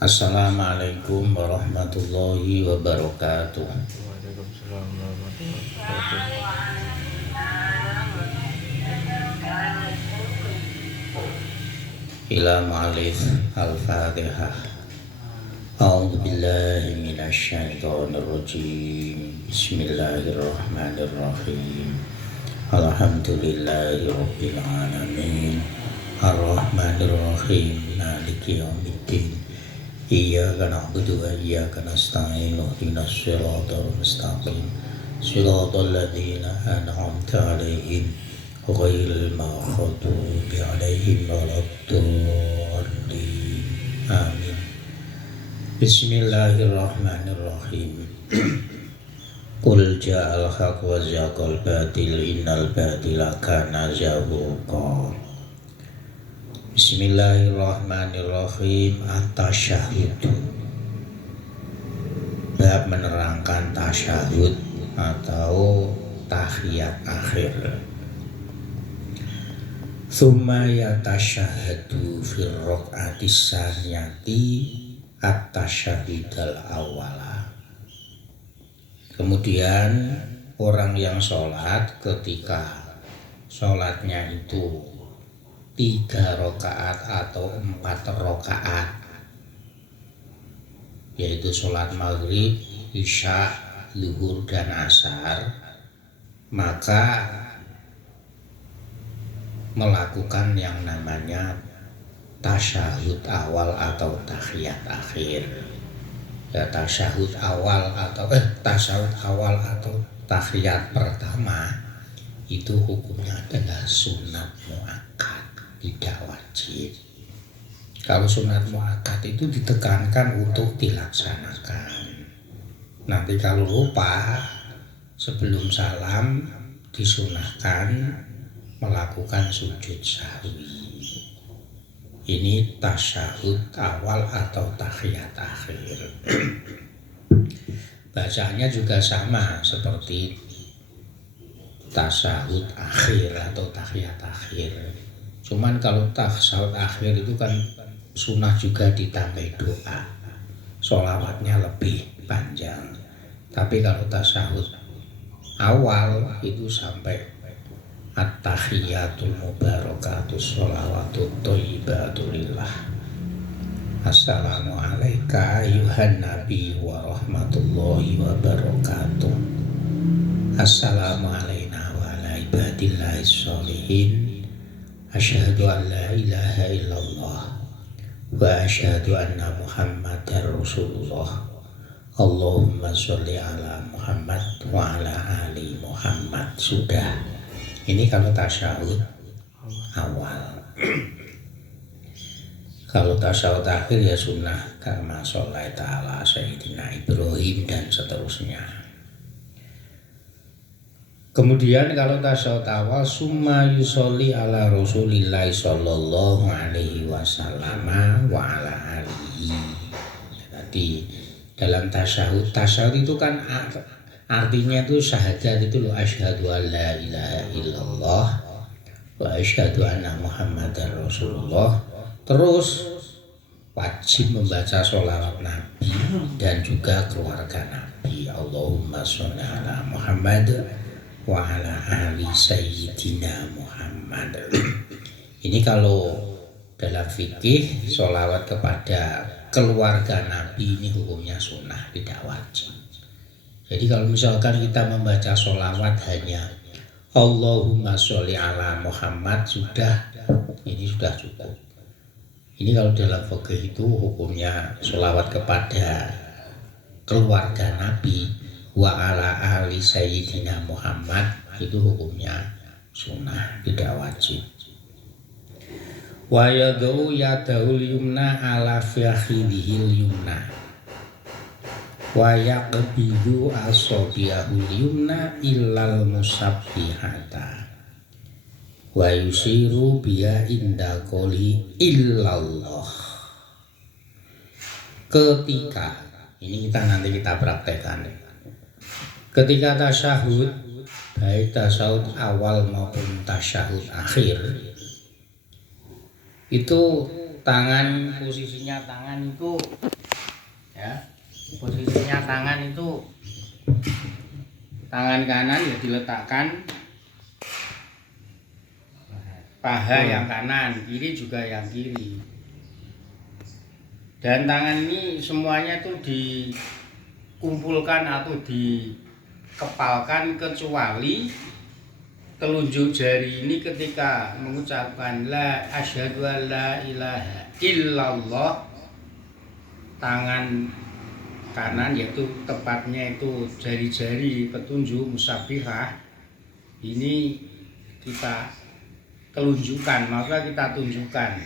Assalamualaikum warahmatullahi wabarakatuh. Waalaikumsalam warahmatullahi wabarakatuh. Ila ma'alif al-fatihah. A'udzu billahi minasy syaithanir rajim. Bismillahirrahmanirrahim. Alhamdulillahi rabbil alamin. Ar-rahmanir rahim. Maliki yaumiddin. Iyyaka na'budu wa iyyaka nasta'in. Ihdinas siratal mustaqim. Siratal ladzina an'amta 'alaihim ghairil maghdubi 'alaihim waladdallin. Amin. Bismillahirrahmanirrahim. Qul ja'al haqq wa zaqal batil innal batila kana zahuqa. Bismillahirrahmanirrahim. At-tasyahud. Bab menerangkan tasyahud atau tahiyat akhir. Tsumma yatasyahadu fir raq'atis tsaniyati at-tasyahudal awwala. Kemudian orang yang sholat ketika sholatnya itu 3 rakaat atau 4 rakaat, yaitu sholat maghrib, isya, zuhur dan asar, maka melakukan yang namanya tasyahud awal atau tahiyat akhir. Ya, tasyahud awal atau tahiyat pertama itu hukumnya adalah sunat muakkad, tidak wajib. Kalau sunat muakkad itu ditekankan untuk dilaksanakan. Nanti kalau lupa sebelum salam disunahkan melakukan sujud sahwi. Ini tasyahud awal atau tahiyat akhir. Bacaannya juga sama seperti tasyahud akhir atau tahiyat akhir. Cuman kalau tasyahud akhir itu kan sunnah juga ditambah doa, sholawatnya lebih panjang. Tapi kalau tasyahud awal itu sampai at-tahiyatul mubarakatus sholawatut thayyibatu lillah. Assalamu alayka ayuhan nabi wa rahmatullahi wa barakatuh. Assalamu alayna wa ala ibadillahi sholihin. Asyhadu an la ilaha illallah wa asyhadu anna muhammadar rasulullah. Allahumma sholli ala Muhammad wa ala ali Muhammad. Sudah. Ini kalau tasyahud awal. Kalau tasyahud akhir ya sunnah kama sholaita ala sayyidina Ibrahim dan seterusnya. Kemudian kalau tasyahud awal summa yusolli ala Rasulillah sallallahu alaihi wasallam wa ala alihi. Ya, tadi dalam tasyahud itu kan artinya itu syahadat itu loh, asyhadu an la ilaha illallah wa asyhadu anna muhammadar rasulullah. Terus wajib membaca sholawat Nabi dan juga keluarga Nabi. Allahumma sholli ala Muhammad wa ala ali sayyidina Muhammad. Ini kalau dalam fikih sholawat kepada keluarga Nabi ini hukumnya sunnah, tidak wajib. Jadi kalau misalkan kita membaca sholawat hanya Allahumma sholli ala Muhammad ini sudah cukup. Ini kalau dalam fikih itu hukumnya sholawat kepada keluarga Nabi wa ala ali sayyidina Muhammad itu hukumnya sunnah, tidak wajib. Wa yad'u yadaul yumna ala fakhidihil yumna wa yaqbidu asabi'ahul yumna illal musabbihata wa yusiru biya inda qoli illallah. Ketika ini nanti kita praktekkan. Ketika tasyahud, baik tasyahud awal maupun tasyahud akhir, itu tangan, posisinya tangan itu ya, posisinya tangan itu tangan kanan ya diletakkan paha yang kanan, kiri juga yang kiri. Dan tangan ini semuanya tuh dikumpulkan atau dikepalkan kecuali telunjuk jari ini ketika mengucapkan la asyhadu an la ilaha illallah, tangan kanan yaitu tepatnya itu jari-jari petunjuk musabbihah ini kita telunjukkan, maka kita tunjukkan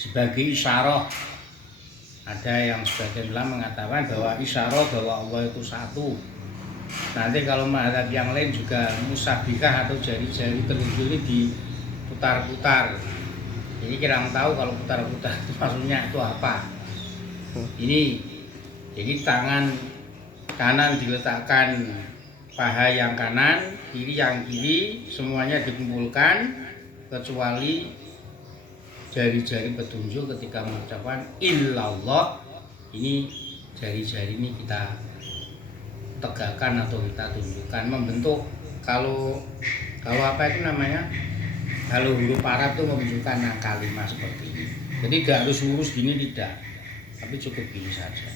sebagai isyarah. Ada yang sebagian ulama mengatakan bahwa isyarah bahwa Allah itu satu. Nanti kalau mazhab yang lain juga musabbihah atau jari-jari telunjuk ini diputar-putar. Ini kurang tahu kalau putar-putar itu maksudnya itu apa. Ini jadi tangan kanan diletakkan paha yang kanan, kiri yang kiri, semuanya dikumpulkan kecuali jari-jari petunjuk ketika mengucapkan illallah. Ini jari-jari ini kita tegakkan atau kita tunjukkan, membentuk kalau apa itu namanya, kalau huruf Arab itu menunjukkan angka 5 seperti ini. Jadi tidak harus lurus gini, tidak, tapi cukup gini saja.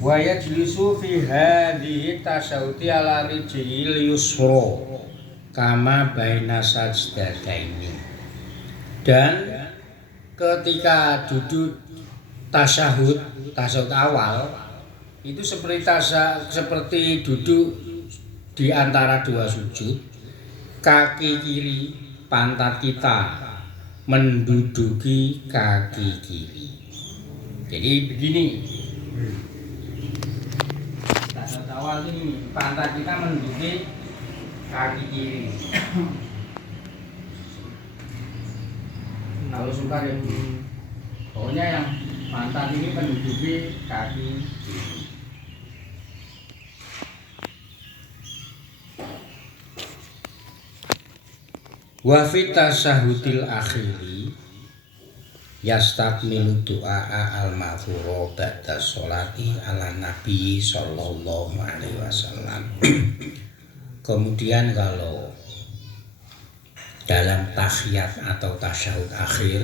Wa yajlisu fi hadhihi tasyahudi ala rijlil yusra kama baina sajdataini. Dan ketika duduk tasyahud awal itu seperti duduk di antara dua sujud, kaki kiri pantat kita menduduki kaki kiri. Jadi begini, tasyahud awal ini pantat kita menduduki kaki kiri. Kalau suka ya, pokoknya yang pantat ini menduduki kaki kiri. Wa fi tasyahudil akhiri yastakmilu du'a al-ma'thura ba'da sholati ala nabi sallallahu alaihi wasallam. Kemudian kalau dalam tahiyat atau tasyahud akhir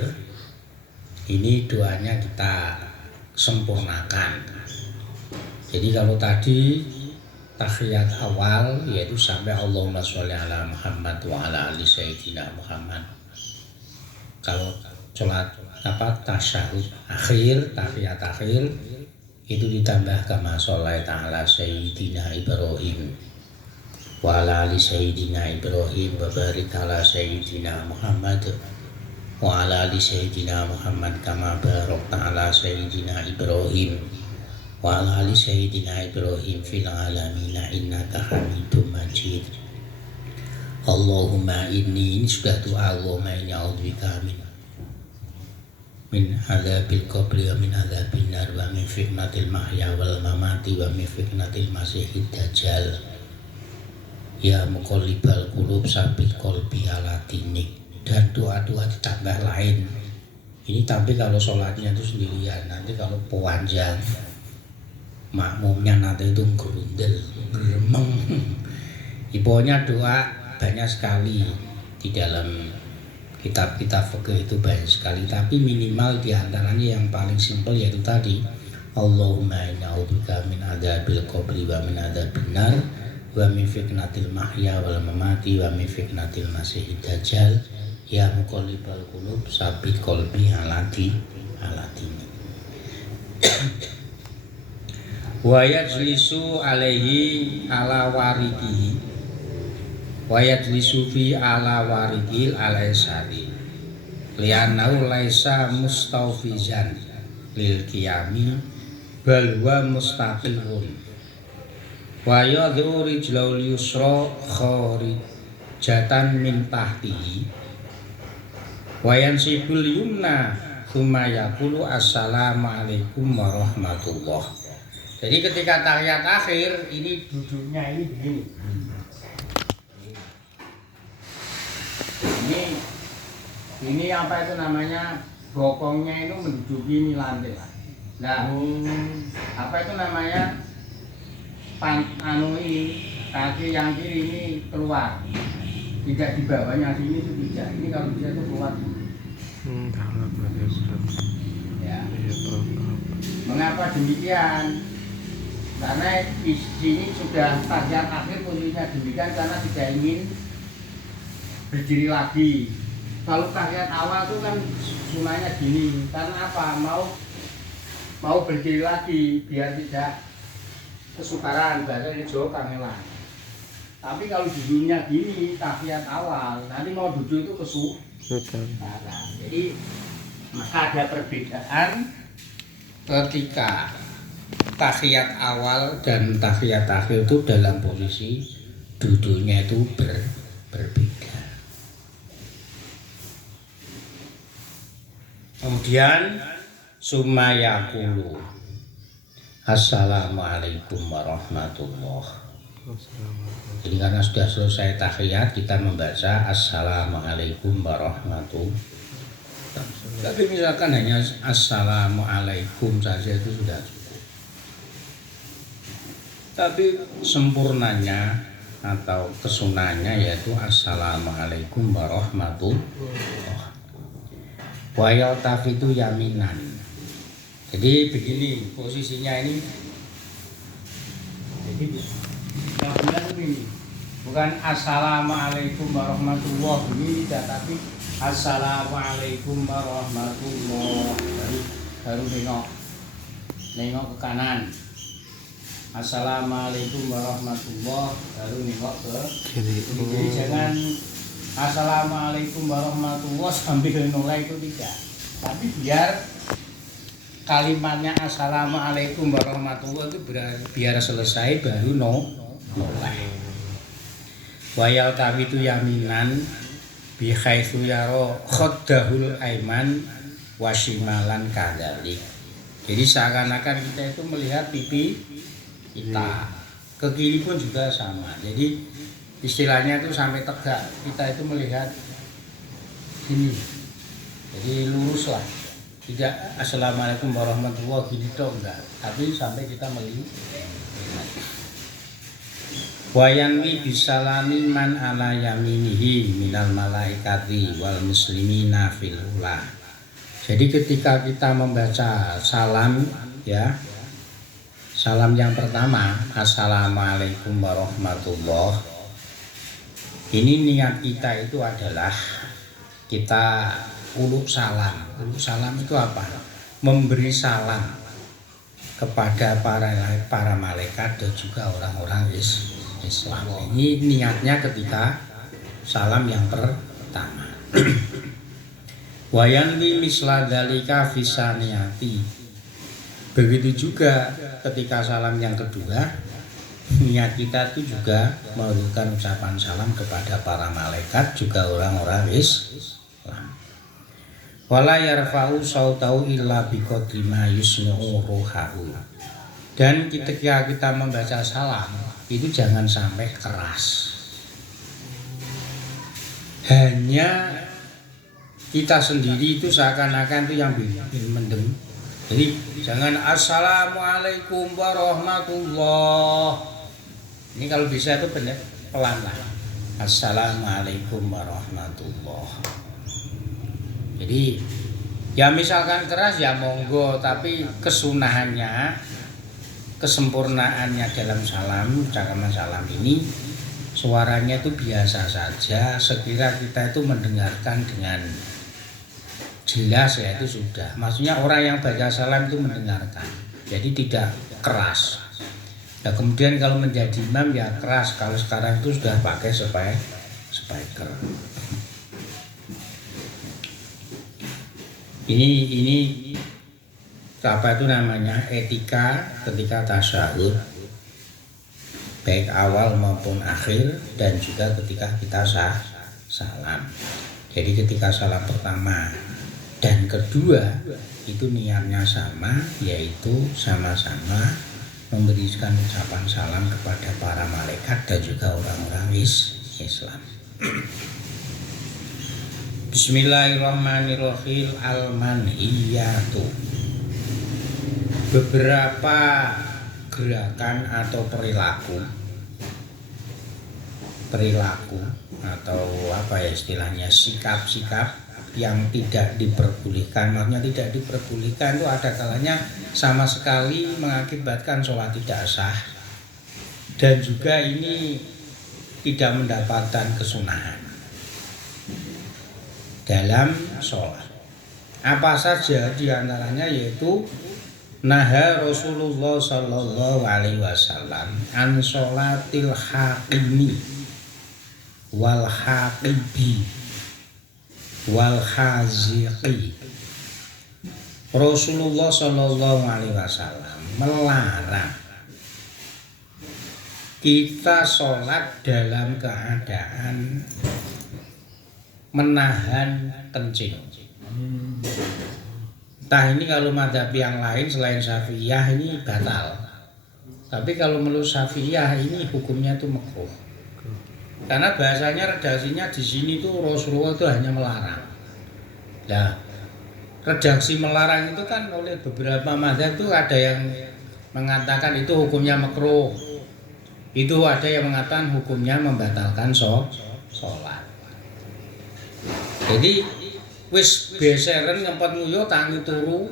ini doanya kita sempurnakan. Jadi kalau tadi tahiyat awal yaitu sampai Allahumma sholli ala Muhammad wa ala ali sayyidina Muhammad. Kalau sholat tasyahud akhir, tahiyat akhir itu ditambah kama sholaita ala sayyidina Ibrahim wa ala ali sayyidina Ibrahim wa barik ala sayyidina Muhammad wa ala ali sayyidina Muhammad kama barakta ala sayyidina Ibrahim wa ala ali sayyidina Ibrahim fil alamin innaka Hamidum Majid. Allahumma ini sudah doa, Allahumma inni a'udzubika min adzabil qabri wa min adzabil nar wa min fitnatil mahya wal mamati wa min fitnatil masiihid dajjal. Ya muqallibal qulub sabit qalbi ala dinik. Dan doa-doa ditambah lain. Ini tapi kalau sholatnya itu sendirian. Nanti kalau pewanjang makmumnya nanti itu gerundel, geremeng. Pokoknya doa banyak sekali di dalam kitab-kitab fikih itu banyak sekali. Tapi minimal diantaranya yang paling simpel yaitu tadi Allahumma inna a'udzubika min adzabil qabri wa min adzabin nar wa min fitnatil mahya wal mamati wa min fitnatil masiihid dajjal. Ya muqallibal qulub sabit qalbi ala dini. Wa yajlisu alaihi ala waridihi wa yajlisu fi ala waridil alaisari li'annahu laisa mustawfizan lil qiyami bal huwa mustaqilun wa yadhu rijlaul yusra kharijatan min tahtihi wa yansibul yumna thumma yaqulu assalamualaikum warahmatullah. Jadi ketika tahiyat akhir ini duduknya ini begini. Ini apa itu namanya, bokongnya itu menduduki ini lantai. Nah, apa itu namanya, ini kaki yang kiri ini keluar, tidak di bawahnya sini itu tidak. Ini kalau bisa itu keluar. Dalam aja Ustaz. Ya. Iya paham. Mengapa demikian? Karena di sini sudah tahiyat akhir posisinya demikian karena tidak ingin berdiri lagi. Kalau tahiyat awal itu kan sunahnya gini, karena apa? Mau berdiri lagi biar tidak kesukaran, bahasa ini Jawa kangelan. Tapi kalau duduknya gini, tahiyat awal, nanti mau duduk itu kesukaran. Jadi maka ada perbedaan ketika tahiyat awal dan tahiyat akhir itu dalam posisi duduknya itu berbeda. Kemudian sumayakulu assalamualaikum warahmatullahi. Jadi karena sudah selesai tahiyat kita membaca assalamualaikum warahmatullahi. Tapi misalkan hanya assalamualaikum saja itu sudah cukup. Tapi sempurnanya atau kesunahnya yaitu assalamualaikum warahmatullahi. Wa yaltafitu yaminan. Jadi begini posisinya ini. Jadi ini bukan assalamualaikum warahmatullahi ini tidak, tapi assalamualaikum warahmatullahi. Baru nengok ke kanan. Assalamualaikum warahmatullahi, baru nengok ke kiri. Jadi jangan assalamualaikum warahmatullahi sambil noleh, itu tidak. Tapi biar kalimatnya assalamualaikum warahmatullahi itu biar selesai baru noleh. Wayal tawi itu yaminan bihaitsu yaro khaddahul aiman wasimalan kadzalik. Jadi seakan-akan kita itu melihat pipi kita, ke kiri pun juga sama. Jadi istilahnya itu sampai tegak, kita itu melihat ini, jadi lurus lah, tidak assalamualaikum warahmatullahi gini toh, enggak, tapi sampai kita melihat. Wayanwi bisalami man ala yaminihi minal malaikati wal muslimina fil ula. Jadi ketika kita membaca salam, ya, salam yang pertama assalamualaikum warahmatullahi. Ini niat kita itu adalah kita uluk salam. Uluk salam itu apa? Memberi salam kepada para malaikat dan juga orang-orang Islam. Ini niatnya ketika salam yang pertama. Wayanwi misla dzalika fisaniyati. Begitu juga ketika salam yang kedua, niat kita itu juga memberikan ucapan salam kepada para malaikat juga orang-orang Islam. Wala yarfa'u sautahu illa biqadri ma yusmi'u ruhahu. Dan ketika kita membaca salam itu jangan sampai keras. Hanya kita sendiri itu seakan-akan itu yang mendem. Jadi jangan assalamualaikum warahmatullahi. Ini kalau bisa itu benar pelan lah. Assalamualaikum warahmatullahi. Jadi ya misalkan keras ya monggo, tapi kesunahannya, kesempurnaannya dalam salam, ucapan salam ini suaranya itu biasa saja, sekira kita itu mendengarkan dengan jelas ya itu sudah. Maksudnya orang yang baca salam itu mendengarkan, jadi tidak keras. Ya kemudian kalau menjadi imam ya keras. Kalau sekarang itu sudah pakai speaker. Ini apa itu namanya, etika ketika tasyahud, baik awal maupun akhir, dan juga ketika kita salam. Jadi ketika salam pertama dan kedua itu niatnya sama, yaitu sama-sama memberikan ucapan salam kepada para malaikat dan juga orang-orang Islam. Bismillahirrahmanirrahim. Al-manhiyatu, beberapa gerakan atau perilaku atau apa ya istilahnya, sikap-sikap yang tidak diperbolehkan. Maksudnya tidak diperbolehkan itu ada kalanya sama sekali mengakibatkan sholat tidak sah, dan juga ini tidak mendapatkan kesunahan dalam sholat. Apa saja diantaranya, yaitu naha Rasulullah sallallahu alaihi wasallam an sholatil haqimi wal haqibi wal haziqi. Rasulullah sallallahu alaihi wasallam melarang kita sholat dalam keadaan menahan kencing. Entah ini kalau mazhab yang lain selain Syafi'iyah ini batal, tapi kalau menurut Syafi'iyah ini hukumnya itu makruh. Karena bahasanya redaksinya di sini tuh Rasulullah itu hanya melarang. Nah, redaksi melarang itu kan oleh beberapa mazhab itu ada yang mengatakan itu hukumnya makruh. Itu ada yang mengatakan hukumnya membatalkan sholat. Jadi wis beseren ngempet nguyuh tangi turu,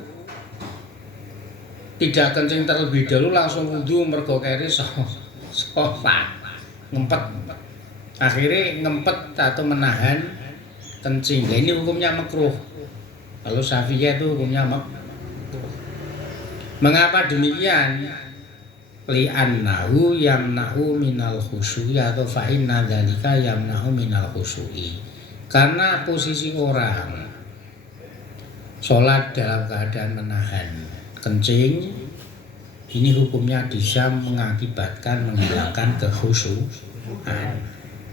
tidak kencing terlebih dahulu langsung wudu mergo keri sholat. Ngempet. Akhirnya ngempet atau menahan kencing. Nah, ini hukumnya makruh. Kalau Syafi'iyah itu hukumnya makruh. Mengapa demikian? Li'annahu yamna'u minal khusyu'i atau fa'inna dzalika yamna'u minal khusyu'i. Karena posisi orang sholat dalam keadaan menahan kencing, ini hukumnya bisa mengakibatkan menghilangkan kekhusyuan.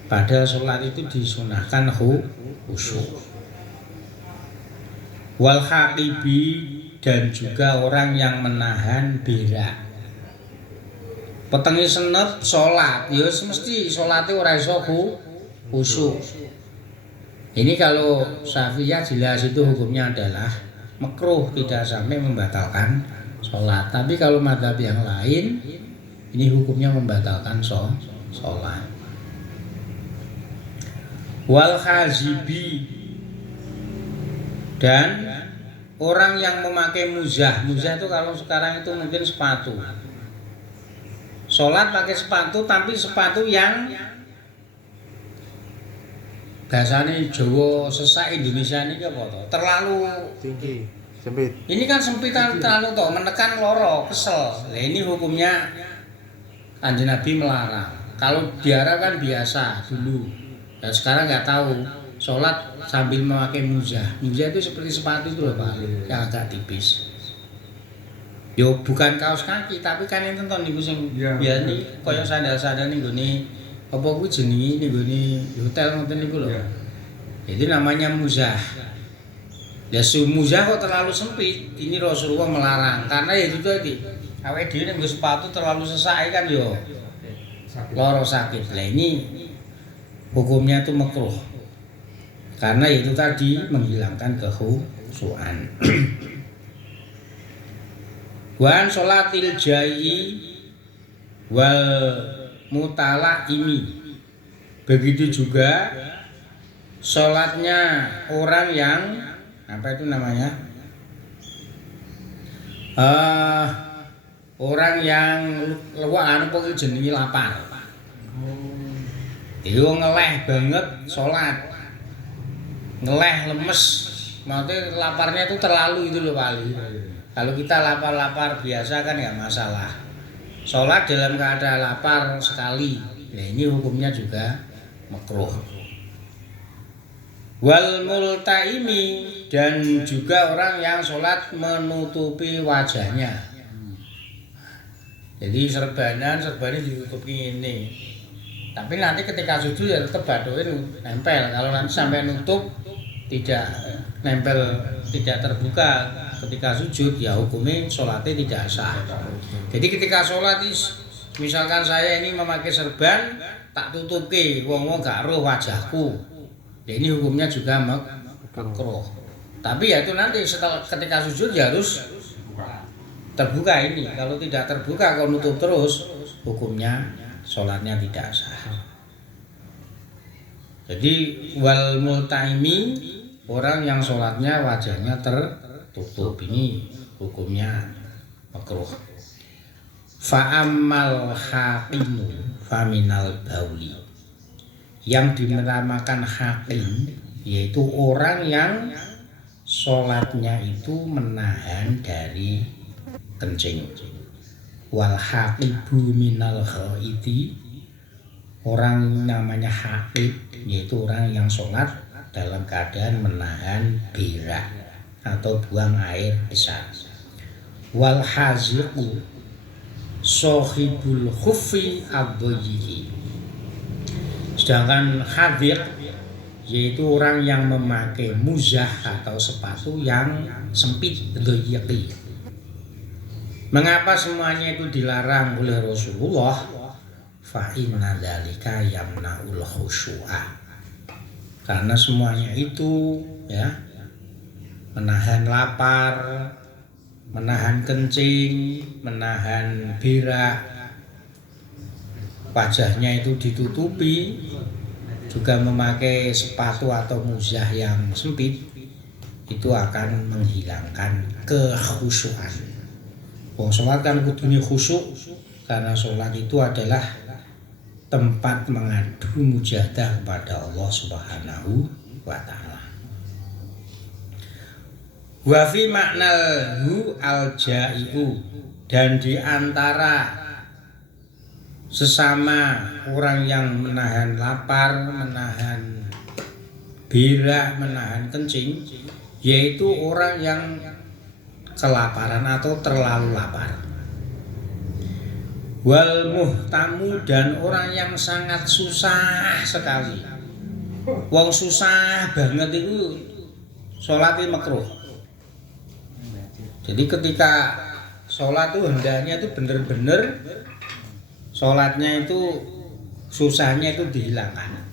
Padahal sholat itu disunahkan khusyuk. Wal haqibi, dan juga orang yang menahan berak. Petengi senep sholat, ya mesti sholatnya ora iso khusyuk. Ini kalau Syafi'iyah jelas itu hukumnya adalah makruh, tidak sampai membatalkan sholat. Tapi kalau mazhab yang lain, ini hukumnya membatalkan sholat. Wal hazibi, dan orang yang memakai muzah. Muzah itu kalau sekarang itu mungkin sepatu. Sholat pakai sepatu, tapi sepatu yang bahasanya Jawa sesak Indonesia ini apa toh? Terlalu tinggi, sempit. Ini kan sempitan terlalu toh, menekan loro, kesel. Nah, ini hukumnya Kanjeng Nabi melarang. Kalau di Arab kan biasa dulu. Dan sekarang nggak tahu. Sholat sambil memakai muzah. Muzah itu seperti sepatu itu loh Pak, yang agak tipis. Yo bukan kaos kaki, tapi kan yang tonton niku sing biyen iki kaya sandal-sandal ning gone apa kuwi jenenge ning gone hotel ngoten niku lho. Jadi namanya muzah. Ya muzah kok terlalu sempit, ini Rasulullah melarang karena ya itu tadi. Awake dhewe ning sepatu terlalu sesak kan yo loro sakit. Lah ini hukumnya itu makruh. Karena itu tadi menghilangkan kekhusyuan. Wan sholatil jai wal mutalaimi. Begitu juga sholatnya orang yang apa itu namanya? Orang yang anu pokoke jenenge lapar. Dia ngeleh banget sholat, ngeleh lemes, maksudnya laparnya itu terlalu itu loh Wali. Kalau kita lapar-lapar biasa kan nggak masalah. Sholat dalam keadaan lapar sekali, nah ini hukumnya juga makruh. Wal multaimi, dan juga orang yang sholat menutupi wajahnya. Jadi serbannya ditutupi ini. Tapi nanti ketika sujud ya tetap badoin nempel. Kalau nanti sampai nutup tidak nempel, tidak terbuka ketika sujud, ya hukumnya sholatnya tidak sah. Jadi ketika sholat misalkan saya ini memakai serban tak tutupi, wong-wong gak roh wajahku, ya ini hukumnya juga makruh. Tapi ya itu nanti setelah ketika sujud ya harus terbuka ini. Kalau tidak terbuka kalau nutup terus hukumnya sholatnya tidak sah. Jadi wal multaimi orang yang sholatnya wajahnya tertutup ini hukumnya makruh. Fa'amal haqinu faminal bauli. Yang dinamakan haqin yaitu orang yang sholatnya itu menahan dari kencing. Wal haqibu minal ghaiti. Orang namanya haqib yaitu orang yang sholat dalam keadaan menahan berak atau buang air besar. Wal haziqu sohibul khuffi ad-dayyiqi. Sedangkan hadir yaitu orang yang memakai muzah atau sepatu yang sempit, dayyiqi. Mengapa semuanya itu dilarang oleh Rasulullah? Fa inna dzalika yamna'ul khusyu'a. Karena semuanya itu ya menahan lapar, menahan kencing, menahan berak, wajahnya itu ditutupi, juga memakai sepatu atau muzah yang sempit, itu akan menghilangkan kekhusyuan. Wong sholat kan kudune khusyuk, karena sholat itu adalah tempat mengadu mujahadah kepada Allah Subhanahu wa ta'ala. Wa fi maknahu al-ja'i'u, dan di antara sesama orang yang menahan lapar, menahan berak, menahan kencing, yaitu orang yang kelaparan atau terlalu lapar. Wal muhtamu, dan orang yang sangat susah sekali. Wong susah banget itu sholatnya makruh. Jadi ketika sholat itu hendaknya itu benar-benar sholatnya itu susahnya itu dihilangkan.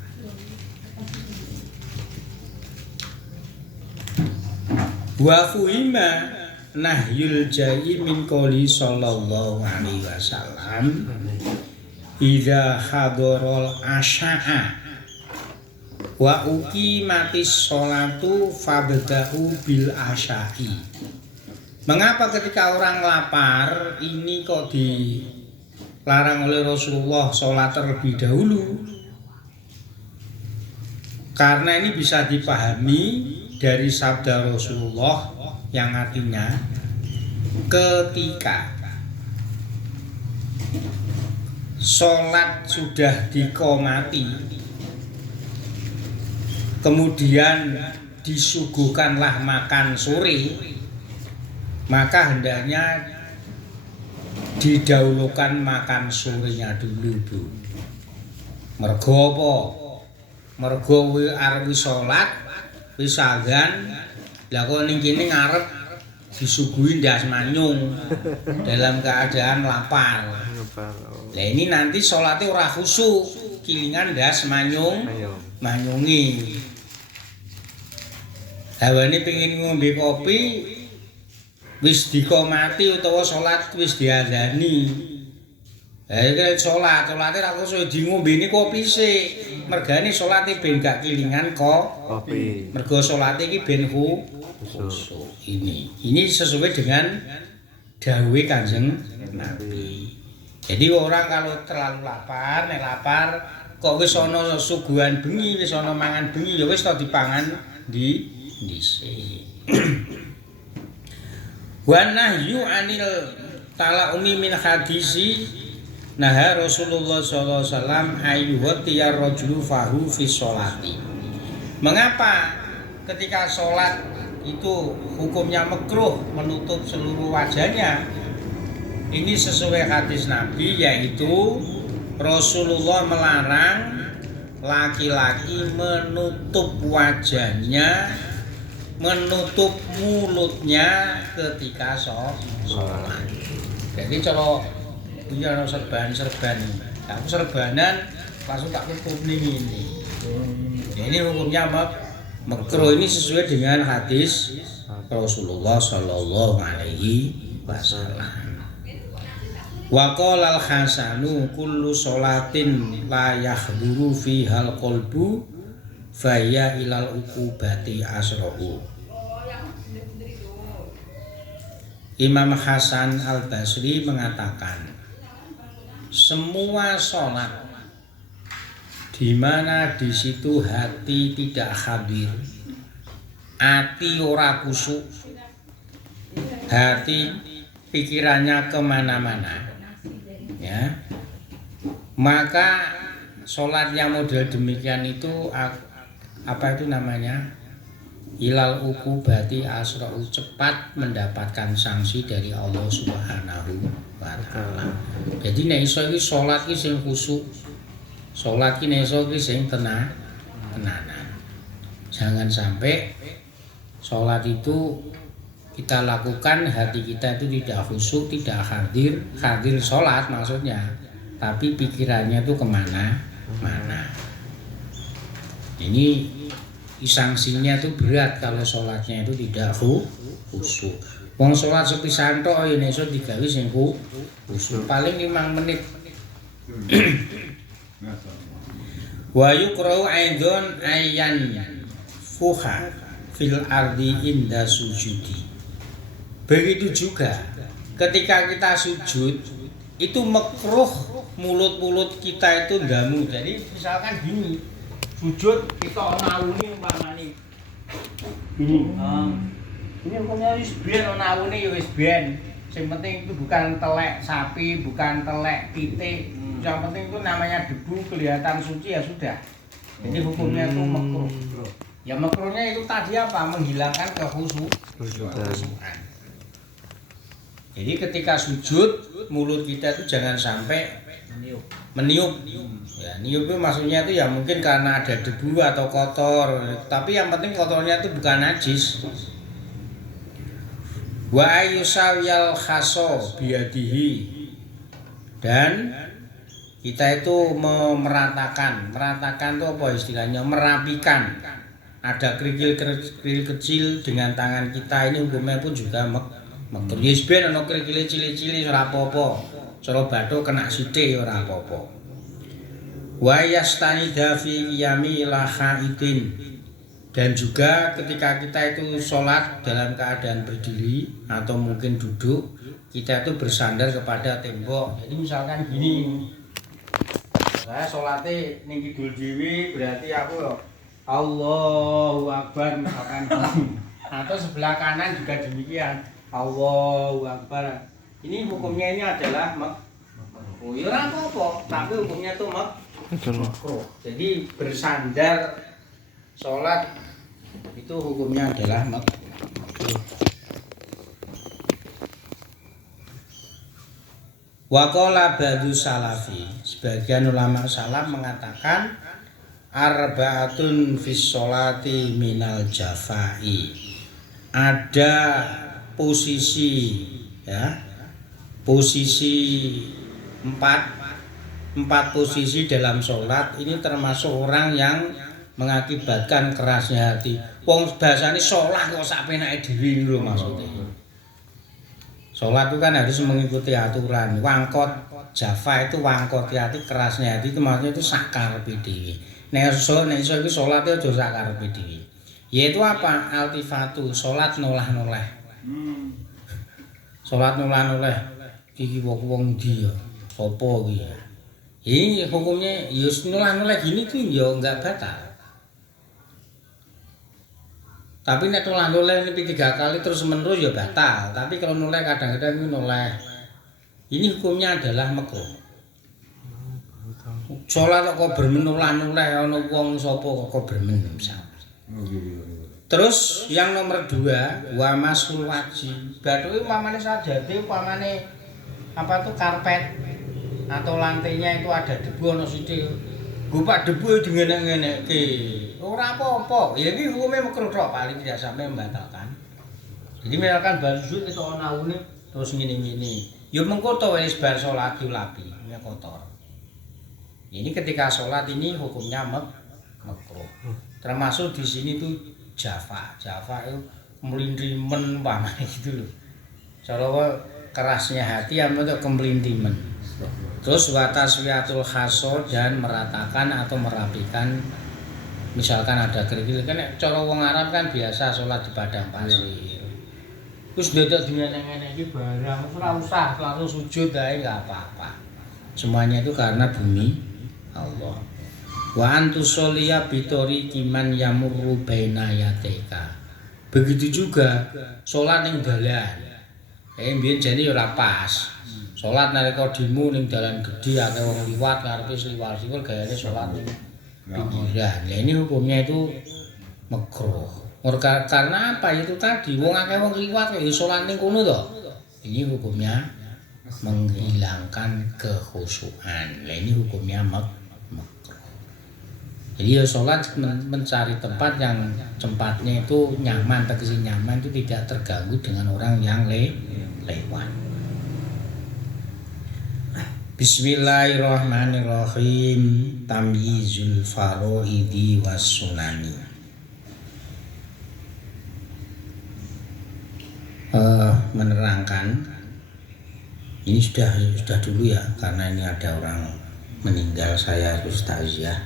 Wa fuhima nahyul jai min qouli sallallahu alaihi wasallam idza hadarul asya'a wa uqimatis sholatu fabda'u bil asya'i. Mengapa ketika orang lapar ini kok dilarang oleh Rasulullah sholat terlebih dahulu? Karena ini bisa dipahami dari sabda Rasulullah yang artinya ketika sholat sudah diqomati kemudian disuguhkanlah makan sore, maka hendaknya didahulukan makan sorenya dulu, Bu. Mergo apa? Mergo arep sholat wis azan. Lah kok ning kene ngarep disuguhi ndas manyung dalam keadaan lapar. Lah ini nanti sholatnya ora khusyuk, kilingan ndas manyungi. Hawane pengen ngombe kopi wis diqomati utawa sholat wis diazani. Iki sholatnya ra khusyuk dingombeni kopi sik. Mergane sholatnya ben gak kilingan kopi. Mergo sholatnya iki ben khusyuk. Ini sesuai dengan dawuh Kanjeng Nabi. Jadi orang kalau terlalu lapar, nek lapar kok wis ana suguhan bengi, wis ana mangan bengi ya wis to dipangan dhisik. Wa nahyu anil talaumi min hadisi nah Rasulullah sallallahu alaihi wasallam ayyuhatiya rajulu fahu fi sholati. Mengapa ketika sholat itu hukumnya makruh menutup seluruh wajahnya? Ini sesuai hadis Nabi, yaitu Rasulullah melarang laki-laki menutup wajahnya, menutup mulutnya ketika sholat. Jadi kalau punya serban, aku serbanan langsung tak tutup ini. Ini hukumnya Makruh ini sesuai dengan hadis Rasulullah Shallallahu Alaihi Wasallam. Wa qala al-Hasanu kullu sholatin la yahduru fihal qalbu faya ilal uqubati asra'u. Imam Hasan Al-Basri mengatakan, semua sholat di mana di situ hati tidak hadir, hati ora kusuk, hati pikirannya kemana-mana, ya, maka sholat yang model demikian itu apa itu namanya? Ilal uqubati asra'u, cepat mendapatkan sanksi dari Allah Subhanahu wa taala. Jadi nek iso iki salat iki sing khusyuk. Salat iki nek iso iki sing tenanan. Jangan sampai salat itu kita lakukan hati kita itu tidak khusyuk, tidak hadir salat maksudnya, tapi pikirannya itu kemana-mana. Ini sanksinya itu berat kalau sholatnya itu tidak khusyuk. Wong sholat sepisan tok ya nek iso digawe sing khusyuk paling 5 menit. Wa yuqra'u aidon ayyan fuha fil ardi inda sujudi. Begitu juga ketika kita sujud itu makruh mulut kita itu ndamu. Jadi misalkan gini, sujud kita nauni umpamane gini, ini hukumnya wis ben nauni ya wis ben. Yang penting itu bukan telek sapi, bukan telek titik. Yang penting itu namanya debu kelihatan suci ya sudah. Jadi hukumnya itu makruh. Ya makruhnya itu tadi apa? Menghilangkan kekhusyukan. Jadi ketika sujud mulut kita itu jangan sampai meniup. Ya, niup itu maksudnya itu ya mungkin karena ada debu atau kotor, tapi yang penting kotornya itu bukan najis. Wa ayyusawiyal khaso biyadihi, dan kita itu meratakan itu apa istilahnya, merapikan. Ada kerikil kecil dengan tangan kita, ini hukumnya pun juga makruh. Yes ben ana kerikile cili-cili ora apa-apa. Cara bathuk kena sithik ora apa-apa. Wa yastanida fi qiyami ila khaidin, dan juga ketika kita itu sholat dalam keadaan berdiri atau mungkin duduk, kita itu bersandar kepada tembok. Jadi misalkan gini, saya sholatnya ning kidul dhewe, berarti aku Allahu Akbar misalkan atau sebelah kanan juga demikian, Allahu Akbar. Ini hukumnya ini adalah makruh. Ya ora apa-apa, tapi hukumnya itu makruh. Jadi bersandar sholat itu hukumnya adalah makruh. Wa qala ba'du salafi, sebagian ulama salaf mengatakan arba'atun fis sholati minal jafai. Ada posisi, ya, posisi empat posisi dalam sholat ini termasuk orang yang mengakibatkan kerasnya hati. Wong bahasane sholat kok sak penake dhewe lho maksudnya. Sholat itu kan harus mengikuti aturan. Wangkot jafa itu wangkot hati, kerasnya hati itu maksudnya itu sakarepe dhewe. Nek iso iki sholat itu aja sakarepe dhewe. Yaitu apa? Altifatu, sholat nolah-noleh. Sholat nolah-noleh. Iki wong ndi ya? Sopo iki ya? Ini hukumnya ya nolah-noleh gini tuh ya enggak batal. Tapi nek nolah-noleh ini 3 kali terus menerus ya batal. Tapi kalau noleh kadang-kadang ini noleh. Ini hukumnya adalah makruh. Sholat kok bermenolah-noleh ana wong sapa kok bermen misalnya. Terus yang nomor 2, wa masul wajib. Bathuke umpamane sajade, umpamane apa tuh karpet atau lantainya itu ada debu ana sithik. Gupak debu dingenek-ngenekke. Ora apa-apa. Ya iki hukume makruh tok, paling tidak sampai membatalkan. Jadi misalkan bar sujud itu ana awune terus ngene-ngene. Ya mengko to wis bar salat dilapi, ya kotor. Ini ketika sholat ini hukumnya makruh. Termasuk di sini tuh Java itu kemelintrimen pamane gitu loh. Cara kerasnya hati untuk kemelintrimen. Terus wataswiyatul khaso dan meratakan atau merapikan. Misalkan ada kerikil kan cara wong Arab kan biasa sholat di padang pasir. Terus dadak ngene-ngene iki barang ora usah langsung sujud ae enggak apa-apa. Semuanya itu karena bumi Allah. Wa antusolliya bitori kiman yamurru baina yateka. Begitu juga sholat ning dalan. Mbiyen jane ya ora pas. Sholat nalika dimu ning dalan gedhe akeh wong liwat ngarepe sliwal-sliwal gayane sholat ning pinggiran. Nah ini hukumnya itu makruh. Karena apa itu tadi wong akeh wong liwat kok salat ning kono to. Ini hukumnya menghilangkan kekhusyuan. Nah ini hukumnya makruh. Jadi ya salat mencari tempat yang tempatnya itu nyaman, tegese nyaman itu tidak terganggu dengan orang yang lewat. Bismillahirrahmanirrahim. Tamyizul faraidi was sunani. Menerangkan ini sudah dulu ya, karena ini ada orang meninggal, saya harus takziah.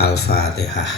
Al-Fatihah.